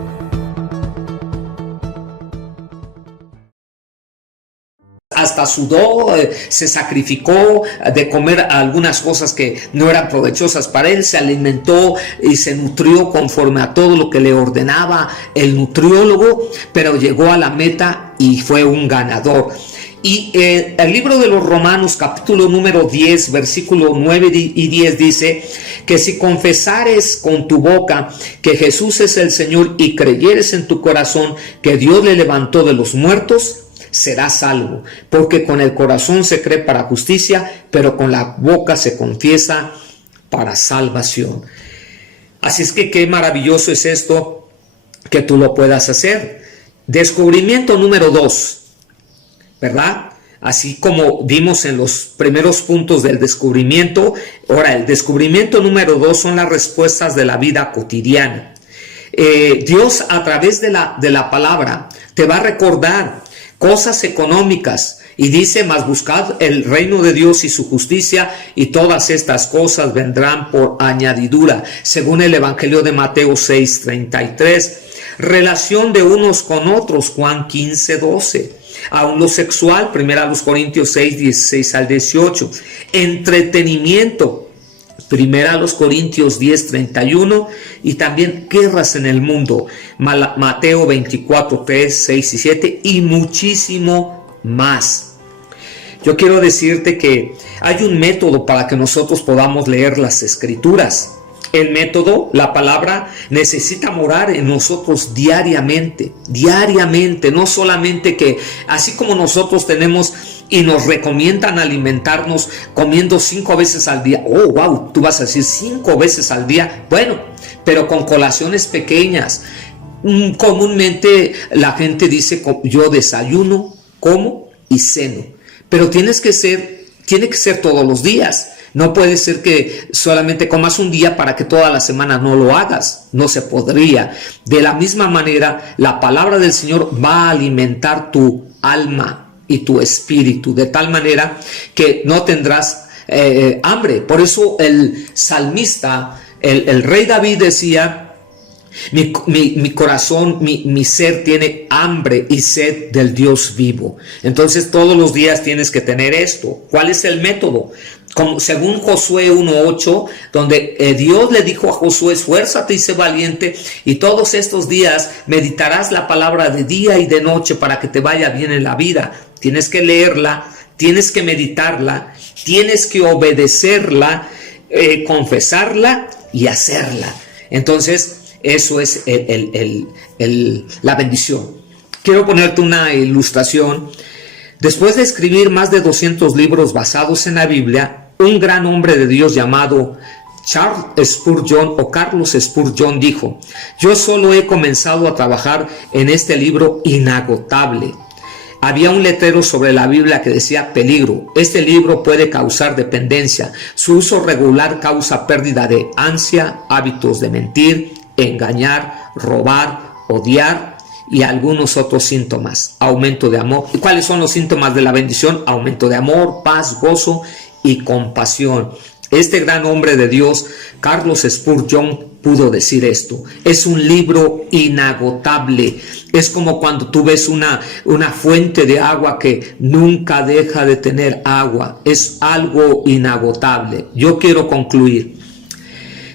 Hasta sudó, se sacrificó de comer algunas cosas que no eran provechosas para él, se alimentó y se nutrió conforme a todo lo que le ordenaba el nutriólogo, pero llegó a la meta y fue un ganador. Y el libro de los Romanos, capítulo número 10, versículo 9 y 10 dice que si confesares con tu boca que Jesús es el Señor y creyeres en tu corazón que Dios le levantó de los muertos, serás salvo, porque con el corazón se cree para justicia, pero con la boca se confiesa para salvación. Así es que qué maravilloso es esto, que tú lo puedas hacer. Descubrimiento número 2, ¿verdad? Así como vimos en los primeros puntos del descubrimiento, ahora el descubrimiento número 2 son las respuestas de la vida cotidiana. Dios a través de la palabra te va a recordar cosas económicas, y dice: mas buscad el reino de Dios y su justicia, y todas estas cosas vendrán por añadidura, según el Evangelio de Mateo 6:33. Relación de unos con otros, Juan 15:12. Aún lo sexual, 1 Corintios 6:16 al 18. Entretenimiento, 1 Corintios 10:31, y también guerras en el mundo, Mateo 24:3, 6 y 7, y muchísimo más. Yo quiero decirte que hay un método para que nosotros podamos leer las Escrituras. El método, la palabra, necesita morar en nosotros diariamente, no solamente que así como nosotros tenemos y nos recomiendan alimentarnos comiendo 5 veces al día. Oh, wow, tú vas a decir 5 veces al día. Bueno, pero con colaciones pequeñas. Comúnmente la gente dice: yo desayuno, como y ceno. Pero tiene que ser todos los días. No puede ser que solamente comas un día para que toda la semana no lo hagas. No se podría. De la misma manera, la palabra del Señor va a alimentar tu alma y tu espíritu, de tal manera que no tendrás hambre. Por eso el salmista, el rey David decía: mi corazón, mi ser tiene hambre y sed del Dios vivo. Entonces todos los días tienes que tener esto. ¿Cuál es el método? Según Josué 1:8, donde Dios le dijo a Josué: esfuérzate y sé valiente, y todos estos días meditarás la palabra de día y de noche para que te vaya bien en la vida. Tienes que leerla, tienes que meditarla, tienes que obedecerla, confesarla y hacerla. Entonces eso es la bendición. Quiero ponerte una ilustración. Después de escribir más de 200 libros basados en la Biblia, un gran hombre de Dios llamado Charles Spurgeon o Carlos Spurgeon dijo: yo solo he comenzado a trabajar en este libro inagotable. Había un letrero sobre la Biblia que decía: peligro, este libro puede causar dependencia. Su uso regular causa pérdida de ansia, hábitos de mentir, engañar, robar, odiar y algunos otros síntomas. Aumento de amor. ¿Y cuáles son los síntomas de la bendición? Aumento de amor, paz, gozo y compasión. Este gran hombre de Dios, Carlos Spurgeon, pudo decir esto. Es un libro inagotable. Es como cuando tú ves una fuente de agua que nunca deja de tener agua. Es algo inagotable. Yo quiero concluir.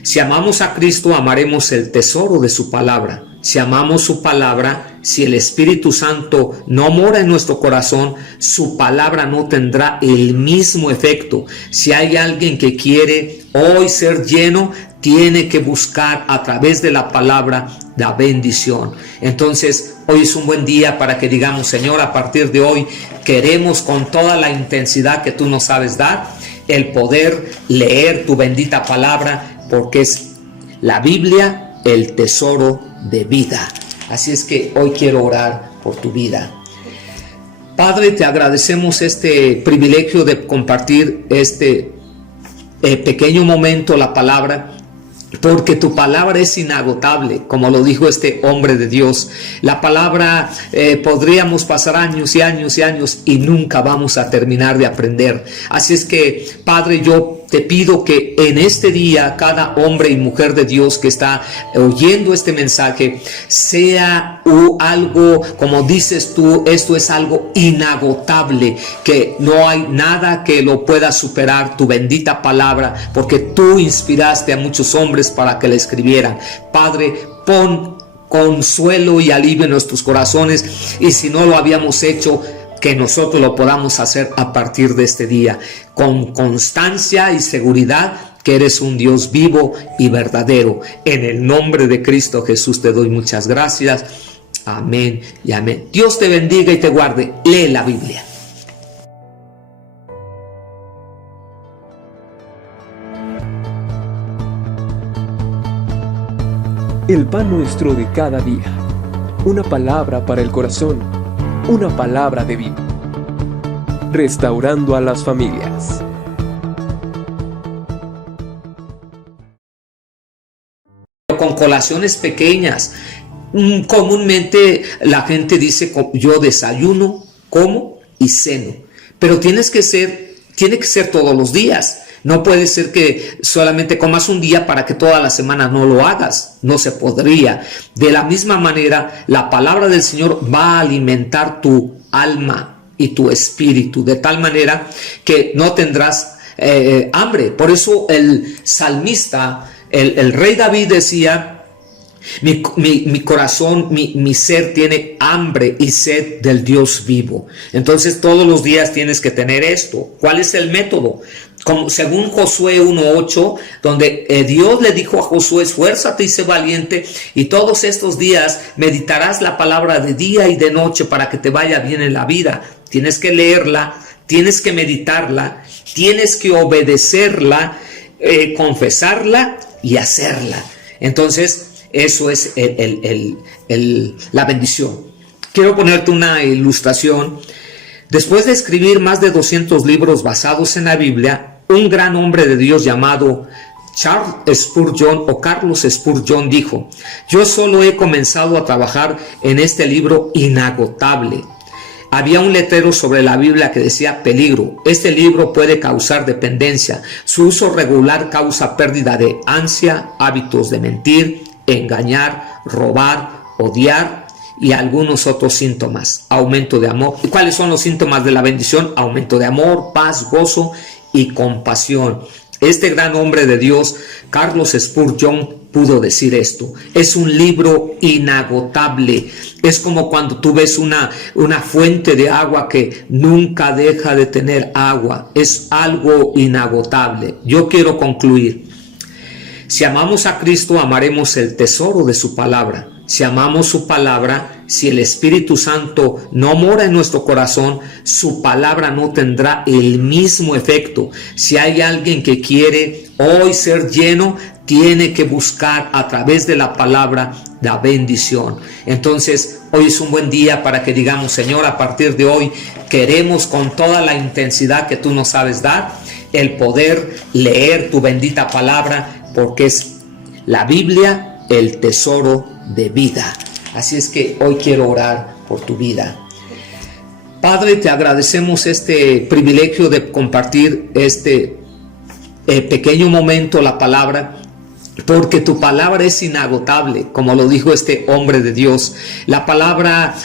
Si amamos a Cristo, amaremos el tesoro de su palabra. Si amamos su palabra, Si el Espíritu Santo no mora en nuestro corazón, su palabra no tendrá el mismo efecto. Si hay alguien que quiere hoy ser lleno, tiene que buscar a través de la palabra la bendición. Entonces, hoy es un buen día para que digamos: Señor, a partir de hoy queremos con toda la intensidad que tú nos sabes dar, el poder leer tu bendita palabra, porque es la Biblia el tesoro de vida. Así es que hoy quiero orar por tu vida. Padre, te agradecemos este privilegio de compartir este pequeño momento, la palabra, porque tu palabra es inagotable, como lo dijo este hombre de Dios. La palabra podríamos pasar años y años y años y nunca vamos a terminar de aprender. Así es que, Padre, yo te pido que en este día cada hombre y mujer de Dios que está oyendo este mensaje sea algo, como dices tú, esto es algo inagotable, que no hay nada que lo pueda superar, tu bendita palabra, porque tú inspiraste a muchos hombres para que la escribieran. Padre, pon consuelo y alivio en nuestros corazones, y si no lo habíamos hecho, que nosotros lo podamos hacer a partir de este día, con constancia y seguridad que eres un Dios vivo y verdadero. En el nombre de Cristo Jesús te doy muchas gracias. Amén y amén. Dios te bendiga y te guarde. Lee la Biblia. El pan nuestro de cada día. Una palabra para el corazón. Una palabra de vida. Restaurando a las familias. Con colaciones pequeñas. Comúnmente la gente dice: yo desayuno, como y ceno. Pero tiene que ser todos los días. No puede ser que solamente comas un día para que toda la semana no lo hagas. No se podría. De la misma manera, la palabra del Señor va a alimentar tu alma y tu espíritu, de tal manera que no tendrás hambre. Por eso el salmista, el rey David decía: mi corazón, mi ser tiene hambre y sed del Dios vivo. Entonces todos los días tienes que tener esto. ¿Cuál es el método? Según Josué 1:8, donde Dios le dijo a Josué: esfuérzate y sé valiente, y todos estos días meditarás la palabra de día y de noche para que te vaya bien en la vida. Tienes que leerla, tienes que meditarla, tienes que obedecerla, confesarla y hacerla. Entonces, eso es la bendición. Quiero ponerte una ilustración. Después de escribir más de 200 libros basados en la Biblia, un gran hombre de Dios llamado Charles Spurgeon o Carlos Spurgeon dijo: yo solo he comenzado a trabajar en este libro inagotable. Había un letrero sobre la Biblia que decía: peligro, este libro puede causar dependencia. Su uso regular causa pérdida de ansia, hábitos de mentir, engañar, robar, odiar y algunos otros síntomas. Aumento de amor. ¿Y cuáles son los síntomas de la bendición? Aumento de amor, paz, gozo y compasión. Este gran hombre de Dios, Carlos Spurgeon, pudo decir esto. Es un libro inagotable. Es como cuando tú ves una fuente de agua que nunca deja de tener agua. Es algo inagotable. Yo quiero concluir. Si amamos a Cristo, amaremos el tesoro de su palabra. Si amamos su palabra, si el Espíritu Santo no mora en nuestro corazón, su palabra no tendrá el mismo efecto. Si hay alguien que quiere hoy ser lleno, tiene que buscar a través de la palabra la bendición. Entonces, hoy es un buen día para que digamos: Señor, a partir de hoy queremos con toda la intensidad que tú nos sabes dar, el poder leer tu bendita palabra, porque es la Biblia el tesoro de vida. Así es que hoy quiero orar por tu vida. Padre, te agradecemos este privilegio de compartir este pequeño momento, la palabra, porque tu palabra es inagotable, como lo dijo este hombre de Dios. La palabra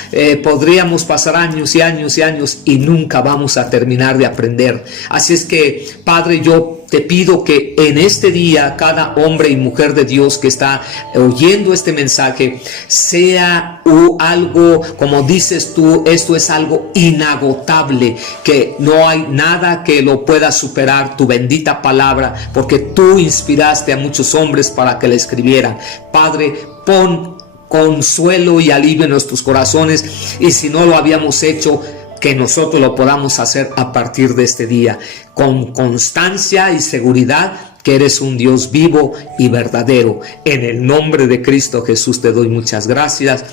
podríamos pasar años y años y años y nunca vamos a terminar de aprender. Así es que, Padre, yo te pido que en este día cada hombre y mujer de Dios que está oyendo este mensaje sea algo, como dices tú, esto es algo inagotable, que no hay nada que lo pueda superar, tu bendita palabra, porque tú inspiraste a muchos hombres para que la escribieran. Padre, pon consuelo y alivio en nuestros corazones, y si no lo habíamos hecho, que nosotros lo podamos hacer a partir de este día, con constancia y seguridad que eres un Dios vivo y verdadero. En el nombre de Cristo Jesús te doy muchas gracias.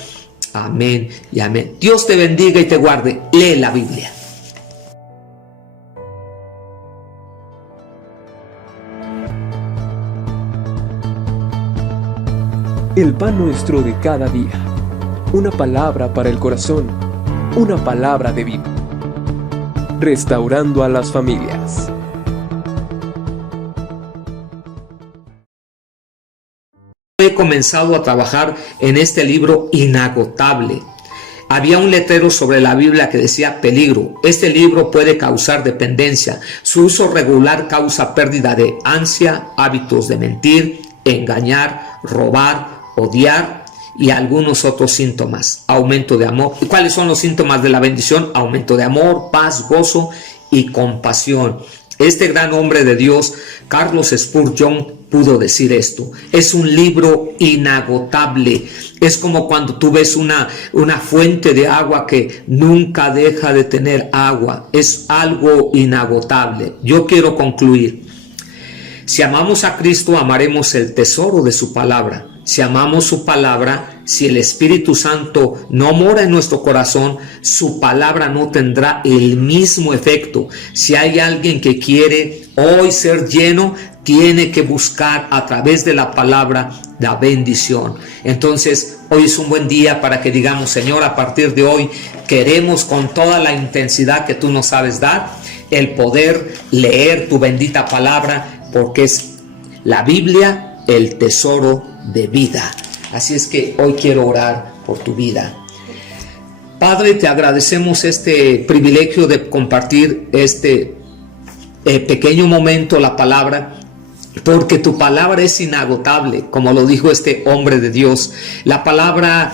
Amén y amén. Dios te bendiga y te guarde. Lee la Biblia. El pan nuestro de cada día. Una palabra para el corazón. Una palabra de vida. Restaurando a las familias. He comenzado a trabajar en este libro inagotable. Había un letrero sobre la Biblia que decía peligro. Este libro puede causar dependencia. Su uso regular causa pérdida de ansia, hábitos de mentir, engañar, robar, odiar y algunos otros síntomas. Aumento de amor. ¿Y cuáles son los síntomas de la bendición? Aumento de amor, paz, gozo y compasión. Este gran hombre de Dios, Carlos Spurgeon, pudo decir esto. Es un libro inagotable. Es como cuando tú ves una fuente de agua que nunca deja de tener agua. Es algo inagotable. Yo quiero concluir. Si amamos a Cristo, amaremos el tesoro de su palabra. Si amamos su palabra, si el Espíritu Santo no mora en nuestro corazón, su palabra no tendrá el mismo efecto. Si hay alguien que quiere hoy ser lleno, tiene que buscar a través de la palabra la bendición. Entonces, hoy es un buen día para que digamos: Señor, a partir de hoy queremos con toda la intensidad que tú nos sabes dar, el poder leer tu bendita palabra, porque es la Biblia el tesoro de vida. Así es que hoy quiero orar por tu vida. Padre, te agradecemos este privilegio de compartir este pequeño momento, la palabra, porque tu palabra es inagotable, como lo dijo este hombre de Dios. La palabra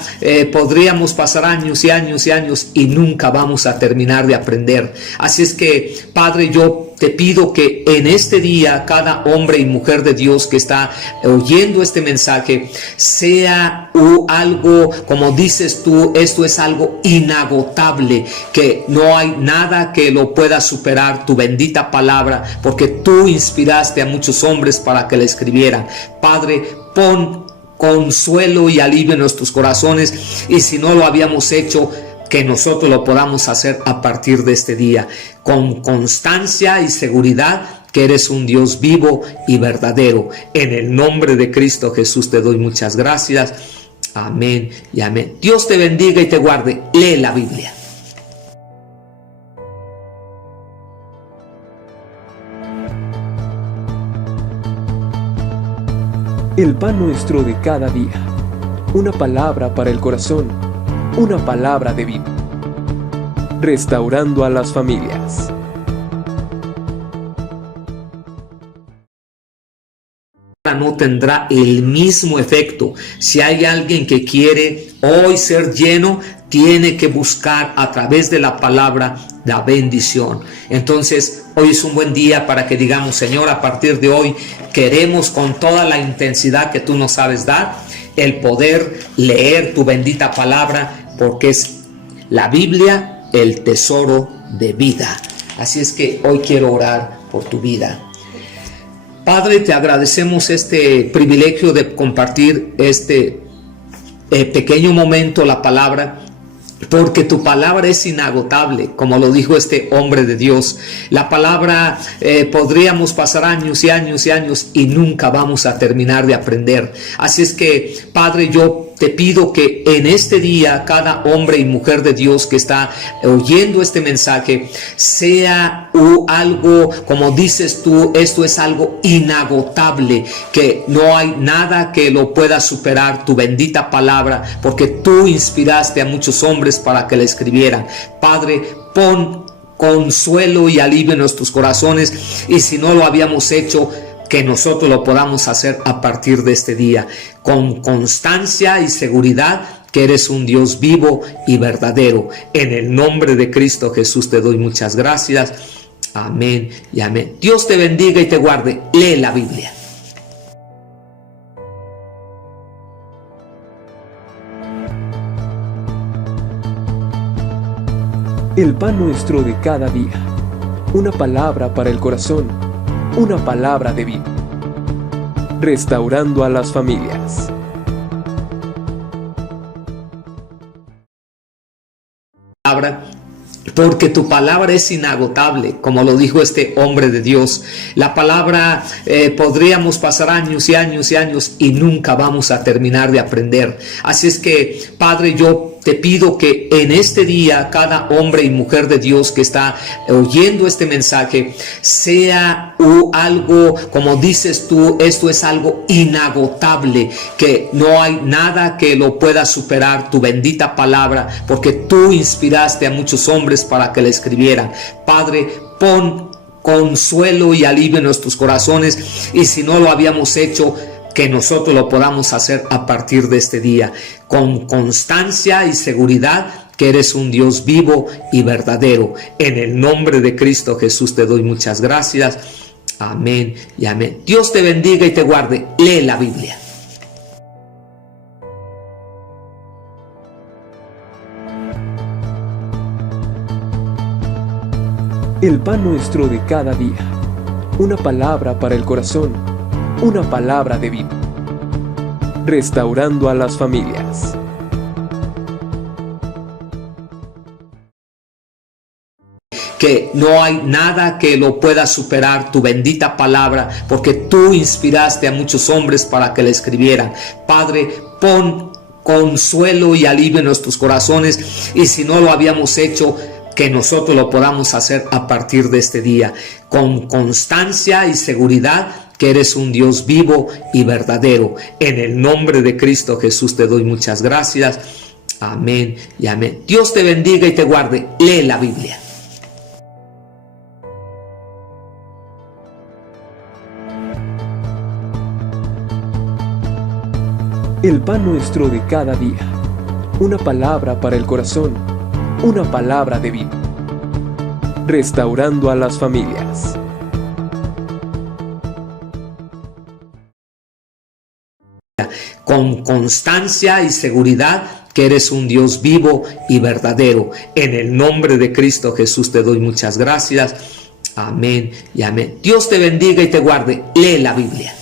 podríamos pasar años y años y años y nunca vamos a terminar de aprender. Así es que, Padre, yo te pido que en este día cada hombre y mujer de Dios que está oyendo este mensaje sea algo, como dices tú, esto es algo inagotable, que no hay nada que lo pueda superar, tu bendita palabra, porque tú inspiraste a muchos hombres para que la escribieran. Padre, pon consuelo y alivio en nuestros corazones, y si no lo habíamos hecho, que nosotros lo podamos hacer a partir de este día, con constancia y seguridad que eres un Dios vivo y verdadero. En el nombre de Cristo Jesús te doy muchas gracias. Amén y amén. Dios te bendiga y te guarde. Lee la Biblia. El pan nuestro de cada día. Una palabra para el corazón. Una palabra de vida. Restaurando a las familias. No tendrá el mismo efecto. Si hay alguien que quiere hoy ser lleno, tiene que buscar a través de la palabra la bendición. Entonces, hoy es un buen día para que digamos: Señor, a partir de hoy queremos con toda la intensidad que tú nos sabes dar, el poder leer tu bendita palabra, porque es la Biblia el tesoro de vida. Así es que hoy quiero orar por tu vida. Padre, te agradecemos este privilegio de compartir este pequeño momento, la palabra, porque tu palabra es inagotable, como lo dijo este hombre de Dios. La palabra podríamos pasar años y años y años y nunca vamos a terminar de aprender. Así es que, Padre, yo te pido que en este día cada hombre y mujer de Dios que está oyendo este mensaje sea algo, como dices tú, esto es algo inagotable, que no hay nada que lo pueda superar, tu bendita palabra, porque tú inspiraste a muchos hombres para que la escribieran. Padre, pon consuelo y alivio en nuestros corazones, y si no lo habíamos hecho, que nosotros lo podamos hacer a partir de este día, con constancia y seguridad que eres un Dios vivo y verdadero. En el nombre de Cristo Jesús te doy muchas gracias. Amén y amén. Dios te bendiga y te guarde. Lee la Biblia. El pan nuestro de cada día. Una palabra para el corazón. Una palabra de vida. Restaurando a las familias. Porque tu palabra es inagotable, como lo dijo este hombre de Dios. La palabra podríamos pasar años y años y años y nunca vamos a terminar de aprender. Así es que, Padre, yo te pido que en este día cada hombre y mujer de Dios que está oyendo este mensaje sea algo, como dices tú, esto es algo inagotable, que no hay nada que lo pueda superar, tu bendita palabra, porque tú inspiraste a muchos hombres para que la escribieran. Padre, pon consuelo y alivio en nuestros corazones, y si no lo habíamos hecho, que nosotros lo podamos hacer a partir de este día, con constancia y seguridad que eres un Dios vivo y verdadero. En el nombre de Cristo Jesús te doy muchas gracias. Amén y amén. Dios te bendiga y te guarde. Lee la Biblia. El pan nuestro de cada día. Una palabra para el corazón. Una palabra de vida. Restaurando a las familias. Que no hay nada que lo pueda superar, tu bendita palabra, porque tú inspiraste a muchos hombres para que la escribieran. Padre, pon consuelo y alivio en nuestros corazones, y si no lo habíamos hecho, que nosotros lo podamos hacer a partir de este día, con constancia y seguridad que eres un Dios vivo y verdadero. En el nombre de Cristo Jesús te doy muchas gracias. Amén y amén. Dios te bendiga y te guarde. Lee la Biblia. El pan nuestro de cada día. Una palabra para el corazón. Una palabra de vida. Restaurando a las familias. Con constancia y seguridad que eres un Dios vivo y verdadero. En el nombre de Cristo Jesús te doy muchas gracias. Amén y amén. Dios te bendiga y te guarde. Lee la Biblia.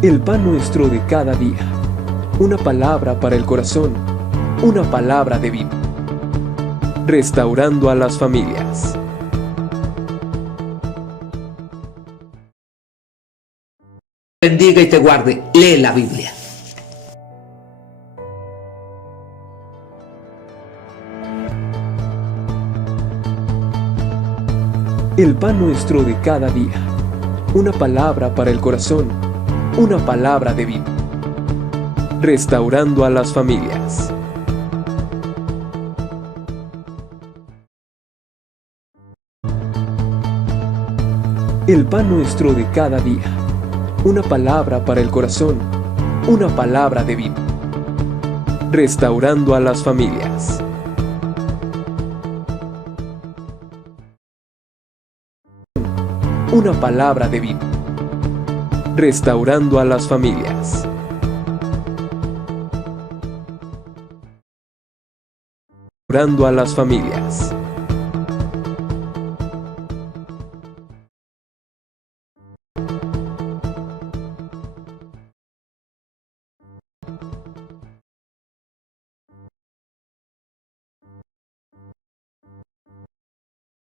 El pan nuestro de cada día. Una palabra para el corazón. Una palabra de vida. Restaurando a las familias. Bendiga y te guarde. Lee la Biblia. El pan nuestro de cada día. Una palabra para el corazón. Una palabra de vida. Restaurando a las familias. El pan nuestro de cada día. Una palabra para el corazón. Una palabra de vida. Restaurando a las familias. Una palabra de vida. Restaurando a las familias. Restaurando a las familias.